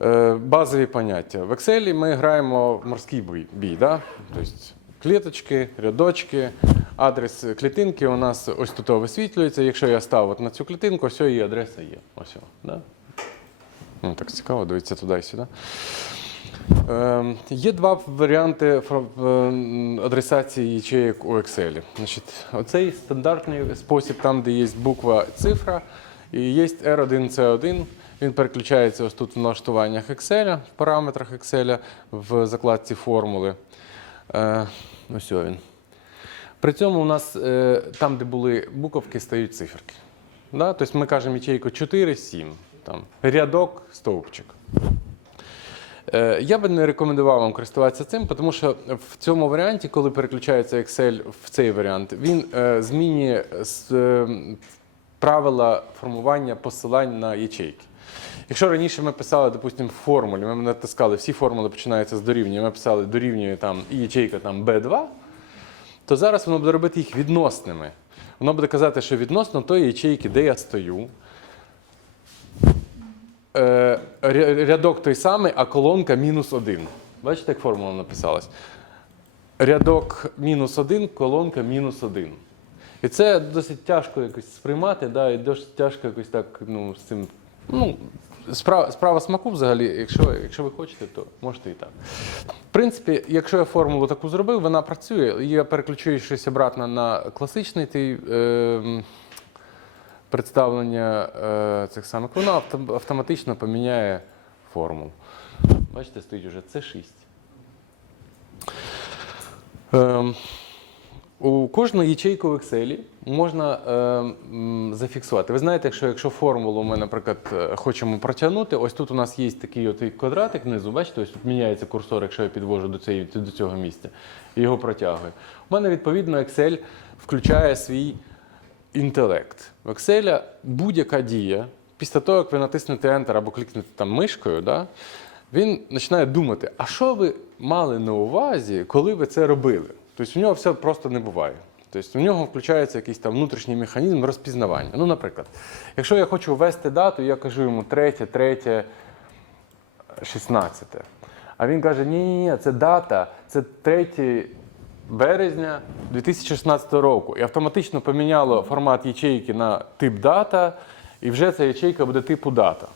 е, базові поняття. В Excel ми граємо в морський бій, бій да? тобто кліточки, рядочки, адрес клітинки у нас ось тут висвітлюється. Якщо я став от на цю клітинку, ось її адреса є. Ось. Да? Ну, так цікаво, дивіться туди і сюди. Е, є два варіанти е, адресації ячеїк у Excel. Значить, оцей стандартний спосіб, там, де є буква цифра, і є R1, C1. Він переключається ось тут в налаштуваннях Excel, в параметрах Excel, в закладці формули. Е, ось він. При цьому у нас е, там, де були буковки, стають циферки. Да? Тобто ми кажемо ячейку 4, 7, там, рядок, стовпчик. Е, Я би не рекомендував вам користуватися цим, тому що в цьому варіанті, коли переключається Excel в цей варіант, він змінює правила формування посилань на ячейки. Якщо раніше ми писали, допустимо, формулі, ми натискали, всі формули починаються з дорівнює, ми писали дорівнює там ячейка там B2, то зараз воно буде робити їх відносними. Воно буде казати, що відносно тої ячейки, де я стою, е, рядок той самий, а колонка мінус один. Бачите, як формула написалась? Рядок мінус один, колонка мінус один. І це досить тяжко якось сприймати, да, і досить тяжко якось так ну, з цим. Ну, справа, справа смаку взагалі, якщо, якщо ви хочете, то можете і так. В принципі, якщо я формулу таку зробив, вона працює. Я переключую щось обратно на класичний той, е, представлення е, цих самих, воно автоматично поміняє формулу. Бачите, стоїть уже С6. Ем, у кожну ячейку в Excel можна е, зафіксувати. Ви знаєте, що якщо формулу ми, наприклад, е, хочемо протягнути, ось тут у нас є такий от квадратик внизу, бачите, ось тут міняється курсор, якщо я підвожу до, цієї, до цього місця, і його протягую. У мене, відповідно, Excel включає свій інтелект. В Excel будь-яка дія, після того, як ви натиснете Enter або клікнете там мишкою, да, він починає думати, а що ви мали на увазі, коли ви це робили? Тобто у нього все просто не буває. Тобто у нього включається якийсь там внутрішній механізм розпізнавання. Ну, наприклад, якщо я хочу ввести дату, я кажу йому 3, 3, 16. А він каже: ні, ні, ні, це дата, це 3 березня 2016 року. І автоматично поміняло формат ячейки на тип дата, і вже ця ячейка буде типу дата.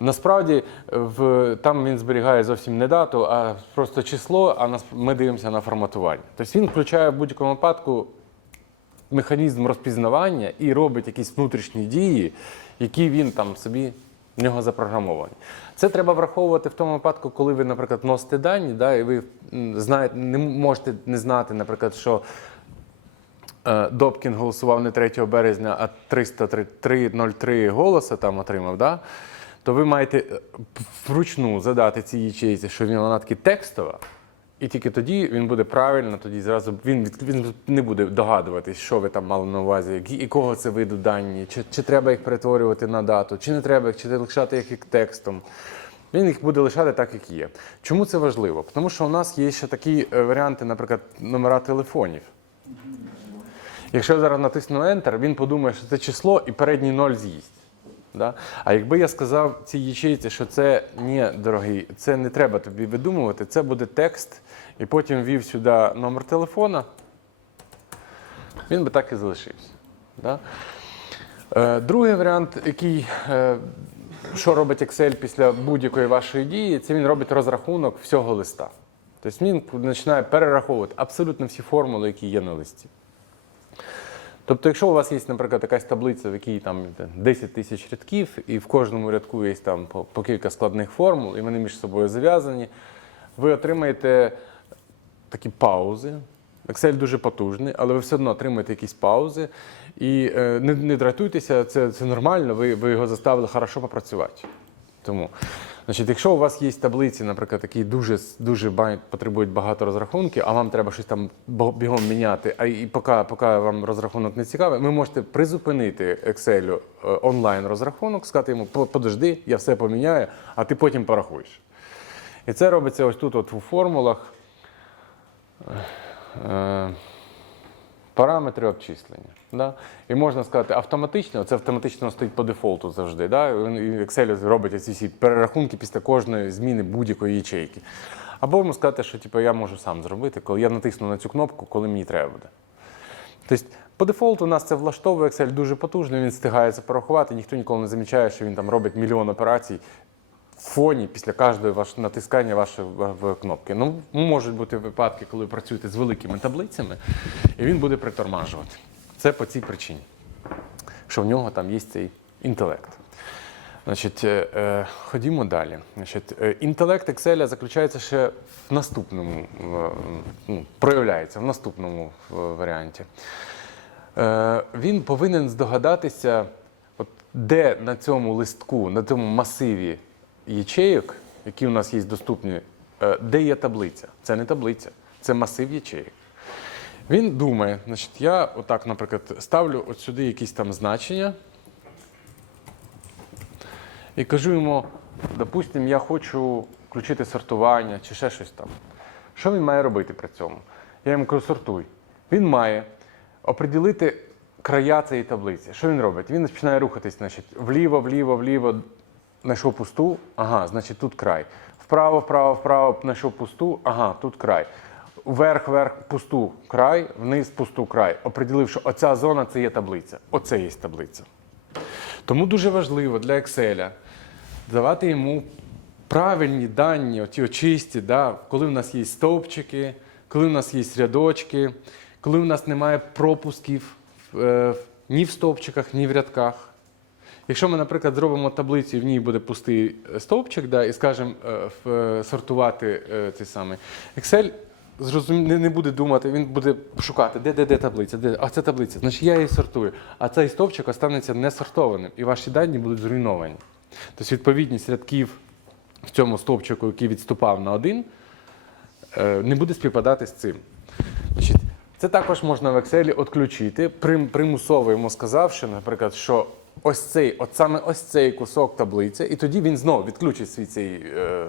Насправді в, там він зберігає зовсім не дату, а просто число, а нас, ми дивимося на форматування. Тобто він включає в будь-якому випадку механізм розпізнавання і робить якісь внутрішні дії, які він там собі в нього запрограмовані. Це треба враховувати в тому випадку, коли ви, наприклад, носите дані, да, і ви знаєте, не можете не знати, наприклад, що е, Добкін голосував не 3 березня, а 303 голоси там отримав, да? То ви маєте е, вручну задати цій ячейці, що він вона таки текстова, і тільки тоді він буде правильно, тоді зразу він, він не буде догадуватись, що ви там мали на увазі, і кого це виду дані, чи, чи треба їх перетворювати на дату, чи не треба їх, чи лишати їх як текстом. Він їх буде лишати так, як є. Чому це важливо? Тому що у нас є ще такі е, варіанти, наприклад, номера телефонів. Якщо я зараз натисну Enter, він подумає, що це число і передній ноль з'їсть. Да? А якби я сказав цій ячейці, що це ні, дорогий, це не треба тобі видумувати, це буде текст, і потім ввів сюди номер телефона, він би так і залишився. Да? Е, другий варіант, який, е, що робить Excel після будь-якої вашої дії, це він робить розрахунок всього листа. Тобто він починає перераховувати абсолютно всі формули, які є на листі. Тобто, якщо у вас є, наприклад, якась таблиця, в якій там 10 тисяч рядків, і в кожному рядку є там по, по кілька складних формул, і вони між собою зав'язані, ви отримаєте такі паузи. Excel дуже потужний, але ви все одно отримаєте якісь паузи. І е, не, не дратуйтеся, це, це нормально, ви, ви його заставили хорошо попрацювати. Тому, значить, якщо у вас є таблиці, наприклад, які дуже, дуже потребують багато розрахунків, а вам треба щось там бігом міняти, а і поки, поки вам розрахунок не цікавий, ви можете призупинити Excel е, онлайн розрахунок, сказати йому, подожди, я все поміняю, а ти потім порахуєш. І це робиться ось тут, от у формулах. Параметри обчислення. Да? І можна сказати автоматично, це автоматично стоїть по дефолту завжди. Да? Excel робить ці всі перерахунки після кожної зміни будь-якої ячейки. Або можна сказати, що типу, я можу сам зробити, коли я натисну на цю кнопку, коли мені треба буде. Тобто, по дефолту у нас це влаштовує Excel дуже потужно, він встигає це порахувати, ніхто ніколи не замічає, що він там робить мільйон операцій фоні після кожного ваш, натискання вашої кнопки. Ну, можуть бути випадки, коли ви працюєте з великими таблицями, і він буде притормажувати. Це по цій причині, що в нього там є цей інтелект. Значить, е, е, ходімо далі. Значить, е, інтелект Excel заключається ще в наступному, ну, проявляється в наступному варіанті. Він повинен здогадатися, от де на цьому листку, на цьому масиві ячейок, які у нас є доступні, е, де є таблиця. Це не таблиця, це масив ячейок. Він думає, значить, я отак, наприклад, ставлю от сюди якісь там значення і кажу йому, допустимо, я хочу включити сортування чи ще щось там. Що він має робити при цьому? Я йому кажу, сортуй. Він має оприділити края цієї таблиці. Що він робить? Він починає рухатись, значить, вліво, вліво, вліво, знайшов пусту, ага, значить тут край. Вправо, вправо, вправо, знайшов пусту, ага, тут край. Вверх, вверх, пусту край, вниз, пусту край. Оприділив, що оця зона це є таблиця. Оце є таблиця. Тому дуже важливо для Excel давати йому правильні дані, оті очисті, да, коли в нас є стовпчики, коли в нас є рядочки, коли в нас немає пропусків е, ні в стовпчиках, ні в рядках. Якщо ми, наприклад, зробимо таблицю, і в ній буде пустий е, стовпчик, да, і скажемо е, е, сортувати цей самий Excel зрозум... не, буде думати, він буде шукати, де, де, де таблиця, де, а це таблиця. Значить, я її сортую. А цей стовпчик останеться не сортованим, і ваші дані будуть зруйновані. Тобто відповідність рядків в цьому стовпчику, який відступав на один, не буде співпадати з цим. Значить, це також можна в Excel відключити, прим, примусово йому сказавши, наприклад, що ось цей, от саме ось цей кусок таблиці, і тоді він знову відключить свій цей е,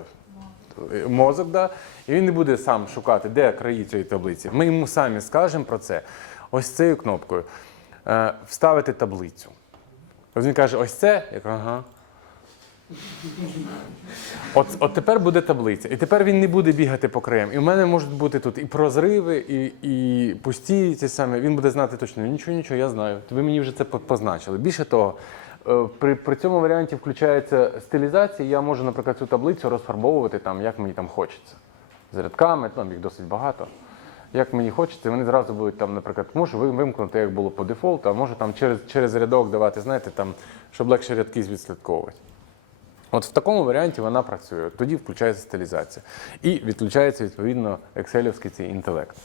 мозок, да, і він не буде сам шукати, де краї цієї таблиці. Ми йому самі скажемо про це ось цією кнопкою. Е, вставити таблицю. Ось він каже, ось це, я кажу, ага. От, от тепер буде таблиця. І тепер він не буде бігати по краям. І в мене можуть бути тут і прозриви, і, і пусті ці самі. Він буде знати точно, нічого, нічого, я знаю. Ви мені вже це позначили. Більше того, е, при, при цьому варіанті включається стилізація. Я можу, наприклад, цю таблицю розфарбовувати там, як мені там хочеться. З рядками, там їх досить багато. Як мені хочеться, вони зразу будуть там, наприклад, можу вимкнути, як було по дефолту, а можу там через, через рядок давати, знаєте, там, щоб легше рядки відслідковувати. От в такому варіанті вона працює. Тоді включається стилізація. І відключається відповідно екселівський цей інтелект.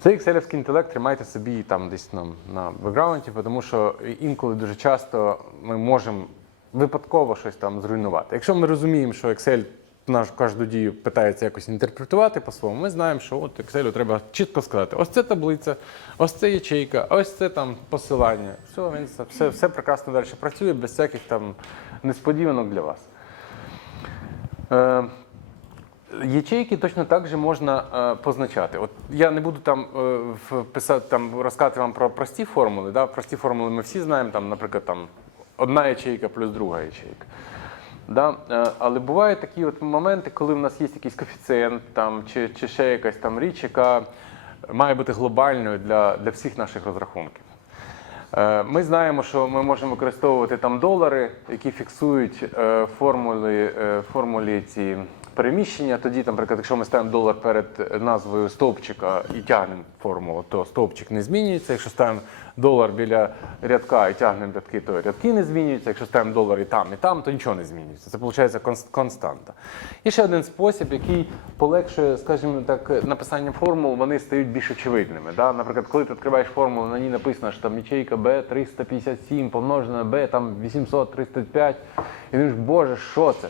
Цей екселівський інтелект тримайте собі там десь на, на бекграунді, тому що інколи дуже часто ми можемо випадково щось там зруйнувати. Якщо ми розуміємо, що Excel нашу кожну дію питається якось інтерпретувати по-своєму, ми знаємо, що от Excel треба чітко сказати: ось це таблиця, ось це ячейка, ось це там посилання. Все, він все, все, прекрасно далі працює без всяких там несподіванок для вас. Е, Ячейки точно так же можна е, позначати. От я не буду там е, вписати, там розказати вам про прості формули. Да? Прості формули ми всі знаємо, там, наприклад, там, одна ячейка плюс друга ячейка. Да? Але бувають такі от моменти, коли в нас є якийсь коефіцієнт там, чи, чи ще якась там річ, яка має бути глобальною для, для всіх наших розрахунків. Е, Ми знаємо, що ми можемо використовувати там долари, які фіксують е, формули, е, формулі ці переміщення. Тоді, там, наприклад, якщо ми ставимо долар перед назвою стовпчика і тягнемо формулу, то стовпчик не змінюється. Якщо ставимо долар біля рядка і тягнемо рядки, то рядки не змінюються. Якщо ставимо долар і там, і там, то нічого не змінюється. Це виходить константа. І ще один спосіб, який полегшує, скажімо так, написання формул, вони стають більш очевидними. Да? Наприклад, коли ти відкриваєш формулу, на ній написано, що там ячейка B 357 помножена на B там 835, і думаєш, боже, що це?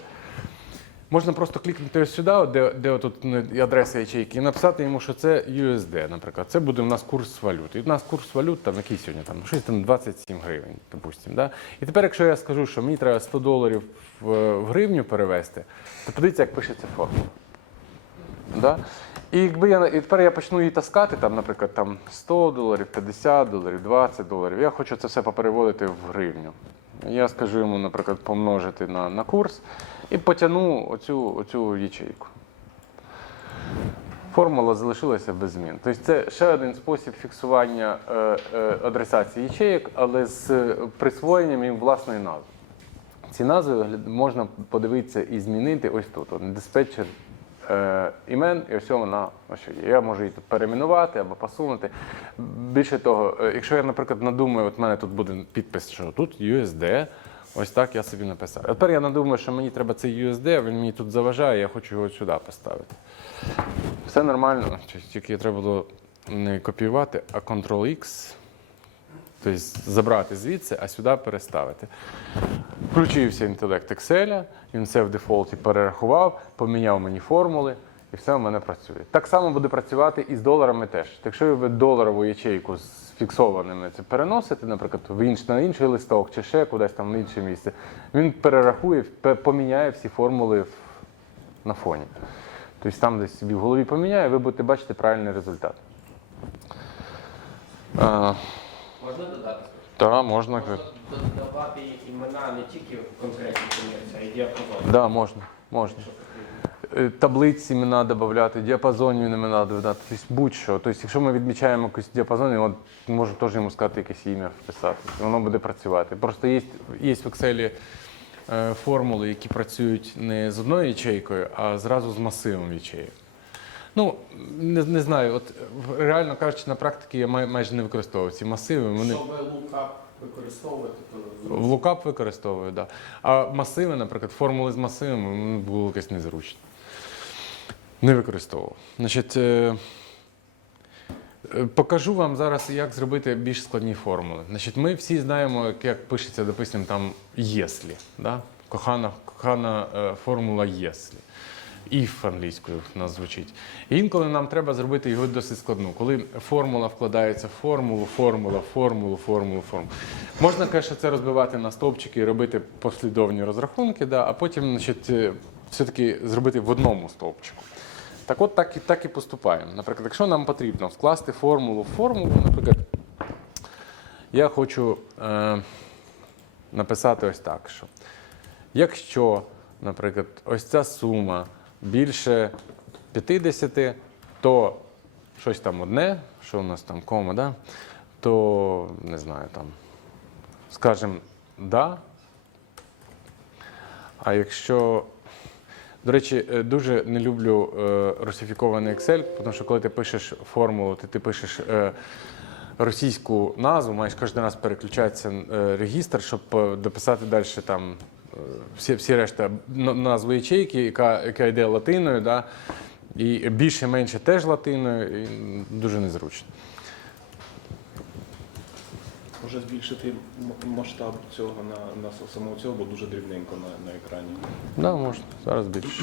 Можна просто клікнути ось сюди, де, де отут ну, адреса ячейки, і написати йому, що це USD, наприклад. Це буде у нас курс валют. І у нас курс валют там який сьогодні там щось там 27 гривень, допустимо. Да? І тепер, якщо я скажу, що мені треба 100 доларів в, в гривню перевести, то подивіться, як пишеться формула. Да? І якби я і тепер я почну її таскати, там, наприклад, там 100 доларів, 50 доларів, 20 доларів. Я хочу це все попереводити в гривню. Я скажу йому, наприклад, помножити на, на курс і потягну оцю, оцю ячейку. Формула залишилася без змін. Тобто це ще один спосіб фіксування е, е, адресації ячеїк, але з присвоєнням їм власної назви. Ці назви можна подивитися і змінити ось тут. Диспетчер імен, і ось вона що є. Я можу її перейменувати або посунути. Більше того, е, якщо я, наприклад, надумаю, от в мене тут буде підпис, що тут USD, ось так я собі написав. А тепер я надумаю, що мені треба цей USD, він мені тут заважає, я хочу його сюди поставити. Все нормально, тільки треба було не копіювати, а Ctrl-X. Тобто забрати звідси, а сюди переставити. Включився інтелект Excel, він все в дефолті перерахував, поміняв мені формули, і все у мене працює. Так само буде працювати і з доларами теж. Якщо ви доларову ячейку з фіксованими це переносите, наприклад, в інш, на інший листок чи ще кудись там в інше місце, він перерахує, поміняє всі формули в, на фоні. Тобто там десь собі в голові поміняє, ви будете бачити правильний результат. Можна додати? та, можна. Можна додавати імена не тільки в конкретній комірці, а й діапазон. Да, можна, можна. Е, Таблиці імена додати, діапазонів імена додати, тобто будь-що. Тобто, якщо ми відмічаємо якийсь діапазон, от можу теж йому сказати якесь ім'я вписати. Воно буде працювати. Просто є, є в Excel е, формули, які працюють не з одною ячейкою, а зразу з масивом ячеїв. Ну, не, не знаю, от реально кажучи, на практиці я май, майже не використовував ці масиви. Вони... Щоб лукап використовувати, то лукап використовую, так. Да. А масиви, наприклад, формули з масивами було якось незручно. Не використовував. Значить, е, е, покажу вам зараз, як зробити більш складні формули. Значить, ми всі знаємо, як, як пишеться, допустимо, там «єслі». Да? Кохана, кохана е, формула «єслі». If англійською в нас звучить. І інколи нам треба зробити його досить складну. Коли формула вкладається в формулу, формула, формулу, формулу, формулу. Можна, звісно, це розбивати на стовпчики і робити послідовні розрахунки, да, а потім значить, е, все-таки зробити в одному стовпчику. Так от так і, так і поступаємо. Наприклад, якщо нам потрібно вкласти формулу в формулу, наприклад, я хочу е, написати ось так, що якщо, наприклад, ось ця сума більше 50, то щось там одне, що у нас там кома, да? то не знаю, там, скажемо да. А якщо до речі, е, дуже не люблю е, русифікований Excel, тому що коли ти пишеш формулу, ти, ти пишеш е, російську назву, маєш кожен раз переключатися регістр, щоб дописати далі там всі, всі решта н- назву ячейки, яка, яка йде латиною, да? і більше-менше теж латиною, і дуже незручно. Може збільшити масштаб цього на, на самого цього, бо дуже дрібненько на, на екрані. Да, можна. Зараз більше.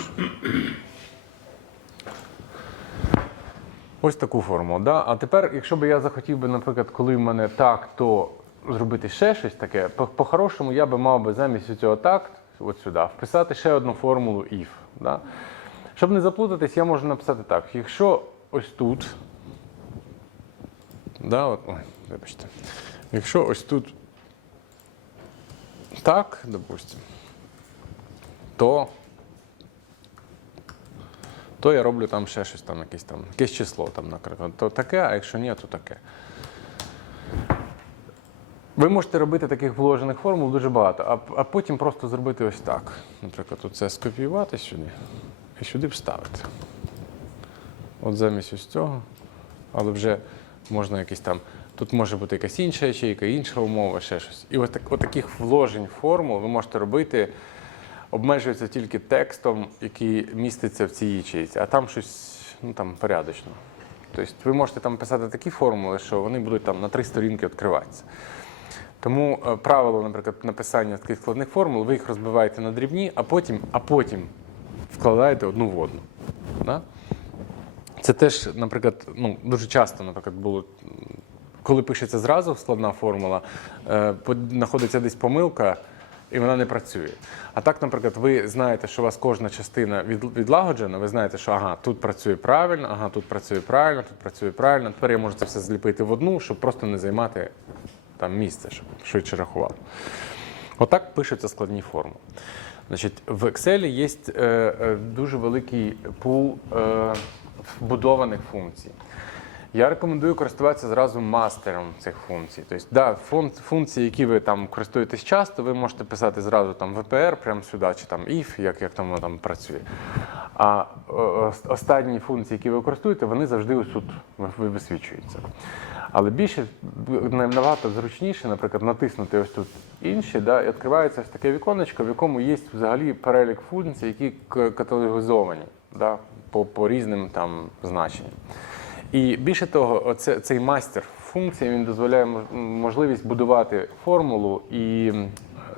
Ось таку формулу. Да? А тепер, якщо б я захотів би, наприклад, коли в мене так, то зробити ще щось таке, по- по-хорошому я би мав би замість цього так, от сюди, вписати ще одну формулу if. Да? Щоб не заплутатись, я можу написати так. Якщо ось тут, да, от, ой, вибачте, якщо ось тут так, допустимо, то, то я роблю там ще щось, там, якесь, там, якесь число, там, наприклад, то таке, а якщо ні, то таке. Ви можете робити таких вложених формул дуже багато, а, а потім просто зробити ось так. Наприклад, оце скопіювати сюди і сюди вставити. От замість ось цього, але вже можна якийсь там. Тут може бути якась інша ячейка, інша умова, ще щось. І так, от таких вложень формул ви можете робити, обмежується тільки текстом, який міститься в цій ячейці, а там щось ну, там, порядочно. Тобто ви можете там писати такі формули, що вони будуть там на три сторінки відкриватися. Тому е, правило, наприклад, написання таких складних формул, ви їх розбиваєте на дрібні, а потім, а потім вкладаєте одну в одну. Да? Це теж, наприклад, ну, дуже часто, наприклад, було, коли пишеться зразу складна формула, е, знаходиться десь помилка, і вона не працює. А так, наприклад, ви знаєте, що у вас кожна частина від, відлагоджена, ви знаєте, що ага, тут працює правильно, ага, тут працює правильно, тут працює правильно. Тепер я можу це все зліпити в одну, щоб просто не займати там місце, щоб швидше рахував. Отак пишуться складні форми. Значить, в Excel є е, е, дуже великий пул е, вбудованих функцій. Я рекомендую користуватися зразу мастером цих функцій. Тобто, да, функції, які ви там користуєтесь часто, ви можете писати зразу там VPR, прямо сюди, чи там if, як, як там воно там працює. А останні функції, які ви використовуєте, вони завжди ось тут ви- ви- висвічуються. Але більше набагато зручніше, наприклад, натиснути ось тут інші, да, і відкривається ось таке віконечко, в якому є взагалі перелік функцій, які каталогізовані да, по, по різним там значенням. І більше того, оце, цей майстер функцій він дозволяє можливість будувати формулу і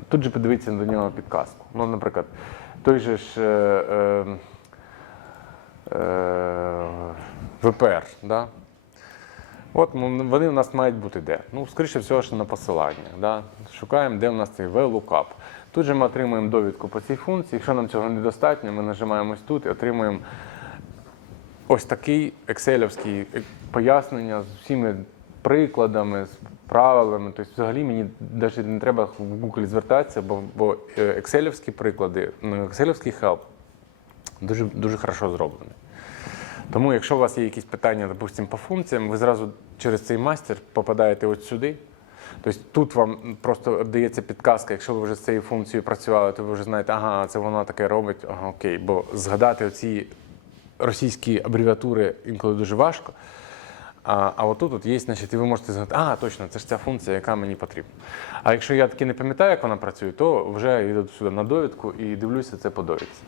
тут же подивитися до нього підказку. Ну, наприклад, той же ж е, е, е, ВПР. Да? От вони у нас мають бути де? Ну, скоріше всього, що на посиланнях. Да? Шукаємо, де у нас цей VLOOKUP. Тут же ми отримуємо довідку по цій функції. Якщо нам цього недостатньо, ми нажимаємо тут і отримуємо ось такий екселівський пояснення з всіми прикладами, з правилами. Тобто, взагалі мені навіть не треба в Google звертатися, бо, бо е, екселівські приклади, ну, екселівський help дуже, дуже хорошо зроблений. Тому, якщо у вас є якісь питання, допустимо, по функціям, ви зразу через цей мастер попадаєте от сюди. Тобто тут вам просто дається підказка, якщо ви вже з цією функцією працювали, то ви вже знаєте, ага, це вона таке робить, ага, окей. Бо згадати оці російські абревіатури інколи дуже важко. А, а отут от є, значить, і ви можете згадати, а, точно, це ж ця функція, яка мені потрібна. А якщо я таки не пам'ятаю, як вона працює, то вже йду сюди на довідку і дивлюся це по довідці.